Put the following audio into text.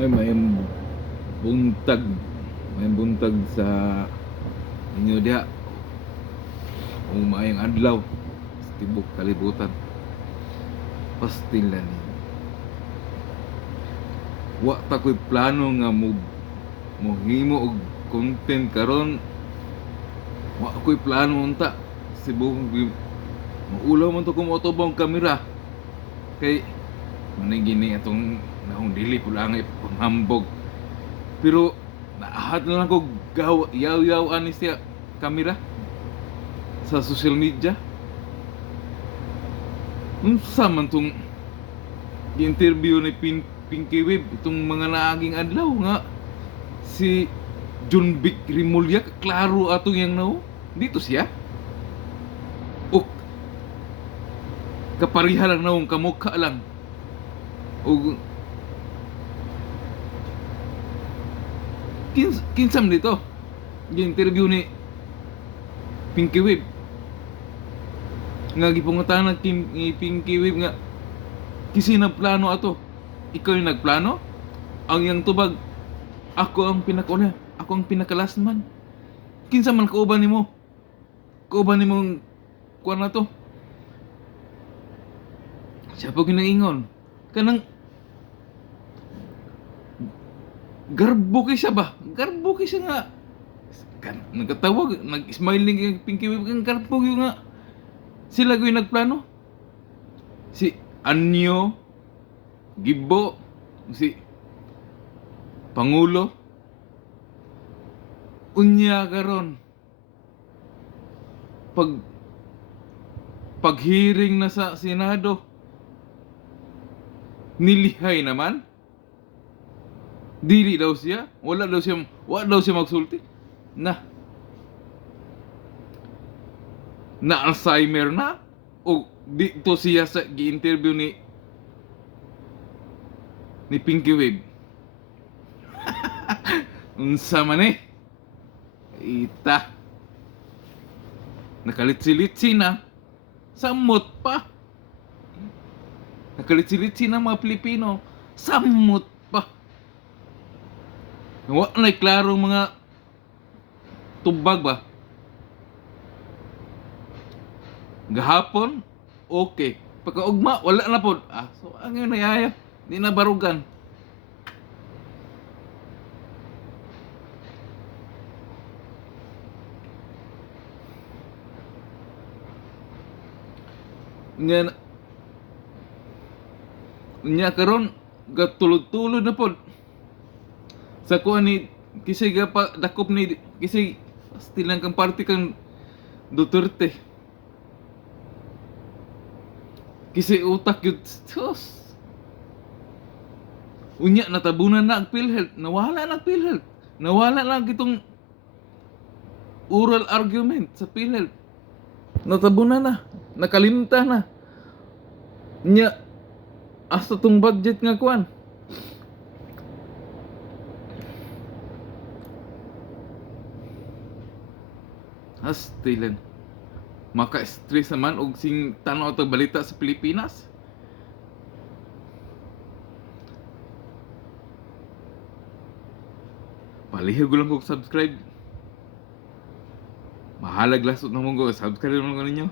Ay, buntag. May buntag sa inyo diha. Umayang adlaw. Sa tibok kalibutan. Pastilan. Wa ta ko'y plano nga mohimo og content karon. Wa ko'y plano unta. Sibong maulaw man to kung otobang kamera. Kay manay gini atong naong dili po lang panghambog. Pero naahat na lang ko yaw-yaw ani siya kamera sa social media. Unsa man tong interview ni Pinky Web itong mga naaging adlaw nga si John Vic Rimulya klaro ato yang no dito siya o kapariha lang nawong kamukha lang o kinsam dito yung interview ni Pinky Web nga gipungutan ni Pinky Web nga kisi nagplano ato ikaw yung nagplano ang yang tubag ako ang pinakauna ako ang pinakalas man kinsa man kauban nimo kuan na to siya po ginaingon kanang garbo kay siya nga nagkatawag nag-smiling yung Pinky Web kang garbo yung nga sila ko yung nagplano si Anyo Gibo si Pangulo unya karon paghearing na sa Senado nilihay naman dili daw siya wala daw siya magsulti na Alzheimer na o dito siya sa gi-interview ni Pinky Web unsa man ita nakalitsi-litsi na samot pa nakalitsi-litsi na mga Pilipino samot pa wa na'y klaro mga tubag ba gahapon okay pagkaugma wala na pod so ang yun nayaya di na barugan nya karon gatulod-tulod na pod sa kuan ni kisay pa dakop ni kisay stilang kang party kang Duterte kisay utak yun tos unya natabunan na ang PhilHealth nawala lang itong oral argument sa PhilHealth natabunan na nakalimta na nya hasta tong budget nga kuan hastilan maka-stress naman og sing tanaw og balita sa Pilipinas palihog lang kog subscribe mahalag lasot na mong go subscribe naman ko ninyo